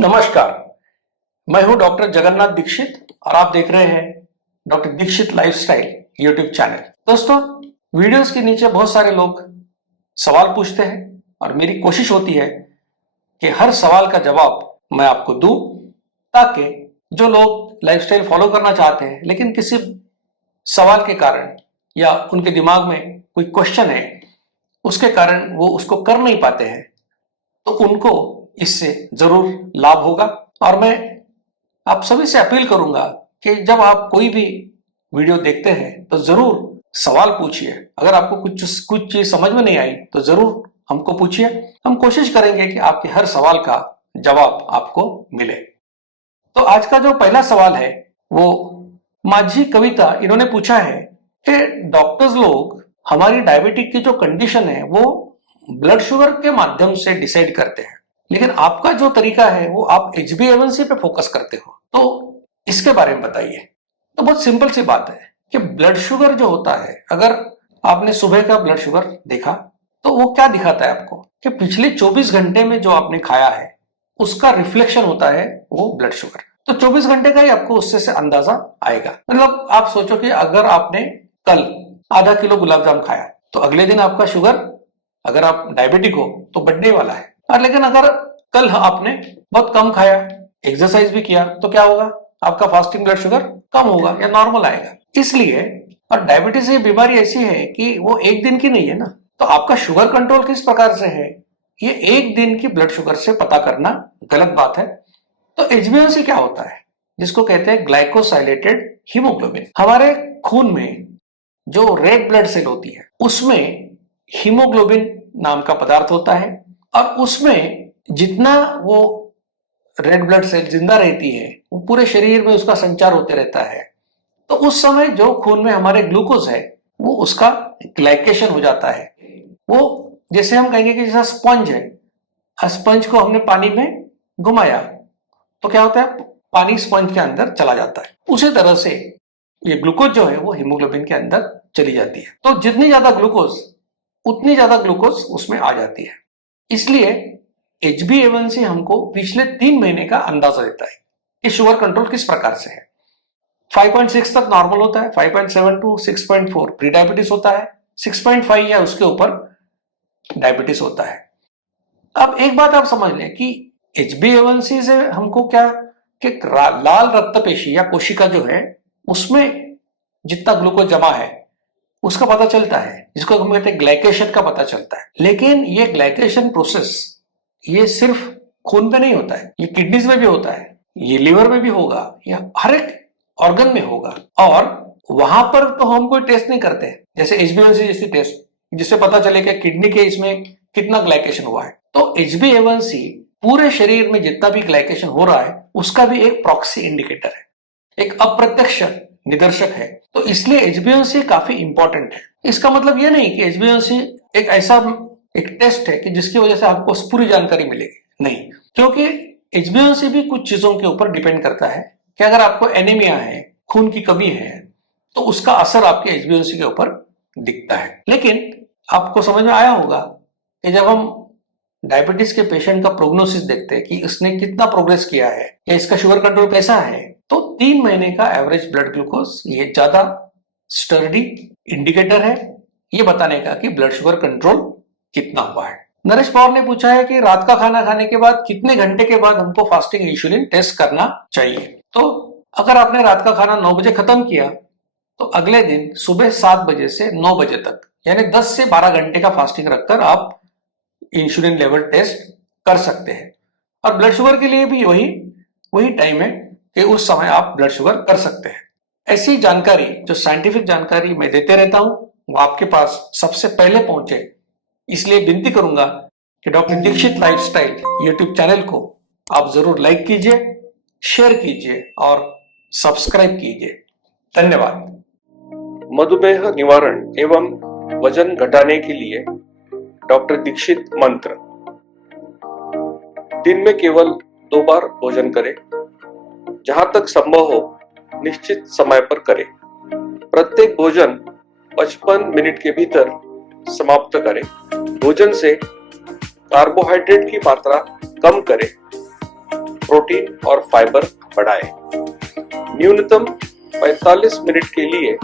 नमस्कार, मैं हूं डॉक्टर जगन्नाथ दीक्षित और आप देख रहे हैं doctor Dixit lifestyle YouTube channel. दोस्तों, वीडियोस के नीचे बहुत सारे लोग सवाल पूछते हैं और मेरी कोशिश होती है कि हर सवाल का जवाब मैं आपको दूं, ताकि जो लोग लाइफस्टाइल फॉलो करना चाहते हैं लेकिन किसी सवाल के कारण या उनके दिमाग में कोई क्वेश्चन है, उसके कारण वो उसको कर नहीं पाते हैं, तो उनको इससे जरूर लाभ होगा। और मैं आप सभी से अपील करूंगा कि जब आप कोई भी वीडियो देखते हैं तो जरूर सवाल पूछिए। अगर आपको कुछ चीज समझ में नहीं आई तो जरूर हमको पूछिए। हम कोशिश करेंगे कि आपके हर सवाल का जवाब आपको मिले। तो आज का जो पहला सवाल है वो माझी कविता इन्होंने पूछा है कि डॉक्टर्स लोग हमारी डायबिटिक की जो कंडीशन है वो ब्लड शुगर के माध्यम से डिसाइड करते हैं, लेकिन आपका जो तरीका है वो आप HbA1c पे फोकस करते हो, तो इसके बारे में बताइए। तो बहुत सिंपल सी बात है कि ब्लड शुगर जो होता है, अगर आपने सुबह का ब्लड शुगर देखा तो वो क्या दिखाता है आपको कि पिछले 24 घंटे में जो आपने खाया है उसका रिफ्लेक्शन होता है वो ब्लड शुगर। तो 24 घंटे का ही आपको उससे से अंदाजा आएगा। मतलब आप सोचो कि अगर आपने कल आधा किलो गुलाब जामुन खाया तो अगले दिन आपका शुगर, अगर आप डायबिटिक हो तो बढ़ने वाला है। और लेकिन अगर कल आपने बहुत कम खाया, एक्सरसाइज भी किया, तो क्या होगा, आपका फास्टिंग ब्लड शुगर कम होगा या नॉर्मल आएगा। इसलिए, और डायबिटीज ये बीमारी ऐसी है कि वो एक दिन की नहीं है ना, तो आपका शुगर कंट्रोल किस प्रकार से है ये एक दिन की ब्लड शुगर से पता करना गलत बात है। तो HbA1c क्या होता है, जिसको कहते हैं ग्लाइकोसाइलेटेड हीमोग्लोबिन। हमारे खून में जो रेड ब्लड सेल होती है उसमें हीमोग्लोबिन नाम का पदार्थ होता है, और उसमें जितना वो रेड ब्लड सेल जिंदा रहती है वो पूरे शरीर में उसका संचार होते रहता है। तो उस समय जो खून में हमारे ग्लूकोज है वो उसका ग्लाइकेशन हो जाता है। वो जैसे हम कहेंगे कि जैसा स्पंज है, स्पंज को हमने पानी में घुमाया तो क्या होता है, पानी स्पंज के अंदर चला जाता है। उसी तरह से ये ग्लूकोज जो है वो हीमोग्लोबिन के अंदर चली जाती है। तो जितनी ज्यादा ग्लूकोज उतनी ज्यादा ग्लूकोज उसमें आ जाती है। इसलिए HbA1c हमको पिछले 3 महीने का अंदाजा देता है कि शुगर कंट्रोल किस प्रकार से है। 5.6 तक नॉर्मल होता है, 5.7 टू 6.4 प्री डायबिटीज होता है, 6.5 या उसके ऊपर डायबिटीज होता है। अब एक बात आप समझ लें कि HbA1c से हमको क्या कि लाल रक्त पेशी या कोशिका जो है उसमें जितना ग्लूकोज जमा है उसका पता चलता है, जिसको हम कहते हैं ग्लाइकेशन का पता चलता है। लेकिन ये ग्लाइकेशन प्रोसेस ये सिर्फ खून पे नहीं होता है, ये किडनीज में भी होता है, ये लिवर में भी होगा, या हर एक ऑर्गन में होगा। और वहां पर तो हम कोई टेस्ट नहीं करते जैसे HbA1c जैसी टेस्ट जिससे पता चले कि किडनी के इसमें कितना ग्लाइकेशन हुआ है। तो HbA1c पूरे शरीर में जितना भी ग्लाइकेशन हो रहा है उसका भी एक प्रॉक्सी इंडिकेटर है, एक अप्रत्यक्ष निदर्शक है। तो इसलिए HbA1c काफी इंपॉर्टेंट है। इसका मतलब यह नहीं कि HbA1c एक ऐसा एक टेस्ट है कि जिसकी वजह से आपको पूरी जानकारी मिलेगी, नहीं, क्योंकि HbA1c भी कुछ चीजों के ऊपर डिपेंड करता है कि अगर आपको एनीमिया है, खून की कमी है, तो उसका असर आपके HbA1c के ऊपर दिखता है। लेकिन आपको समझ में आया होगा कि जब हम डायबिटीज के पेशेंट का प्रोग्नोसिस देखते हैं कि उसने कितना प्रोग्रेस किया है या इसका शुगर कंट्रोल कैसा है, तो 3 महीने का एवरेज ब्लड ग्लूकोज ये ज्यादा स्टर्डी इंडिकेटर है ये बताने का कि ब्लड शुगर कंट्रोल कितना हुआ है। नरेश पवार ने पूछा है कि रात का खाना खाने के बाद कितने घंटे के बाद हमको फास्टिंग इंसुलिन टेस्ट करना चाहिए। तो अगर आपने रात का खाना 9 बजे खत्म किया तो अगले दिन सुबह 7 बजे से 9 बजे तक यानी 10 से 12 घंटे का फास्टिंग रखकर आप इंसुलिन लेवल टेस्ट कर सकते हैं। और ब्लड शुगर के लिए भी वही टाइम है कि उस समय आप ब्लड शुगर कर सकते हैं। ऐसी जानकारी, जो साइंटिफिक जानकारी मैं देते रहता हूं, वो आपके पास सबसे पहले पहुंचे, इसलिए विनती करूंगा कि doctor Dixit lifestyle YouTube channel को आप जरूर लाइक कीजिए, शेयर कीजिए और सब्सक्राइब कीजिए। धन्यवाद। मधुमेह निवारण एवं वजन घटाने के लिए डॉक्टर दीक्षित मंत्र। दिन में केवल 2 बार भोजन करें, जहां तक संभव हो निश्चित समय पर करें। प्रत्येक भोजन 55 मिनट के भीतर समाप्त करें। भोजन से कार्बोहाइड्रेट की मात्रा कम करें। प्रोटीन और फाइबर बढ़ाएं। न्यूनतम 45 मिनट के लिए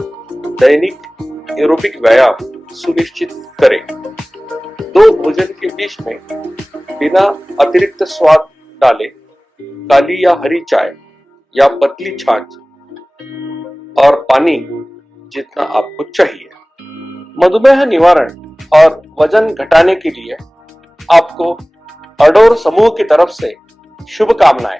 दैनिक एरोबिक व्यायाम सुनिश्चित करें। दो भोजन के बीच में बिना अतिरिक्त स्वाद डाले काली या हरी चाय या पतली छाछ और पानी जितना आपको चाहिए। मधुमेह निवारण और वजन घटाने के लिए आपको अडोर समूह की तरफ से शुभकामनाएं।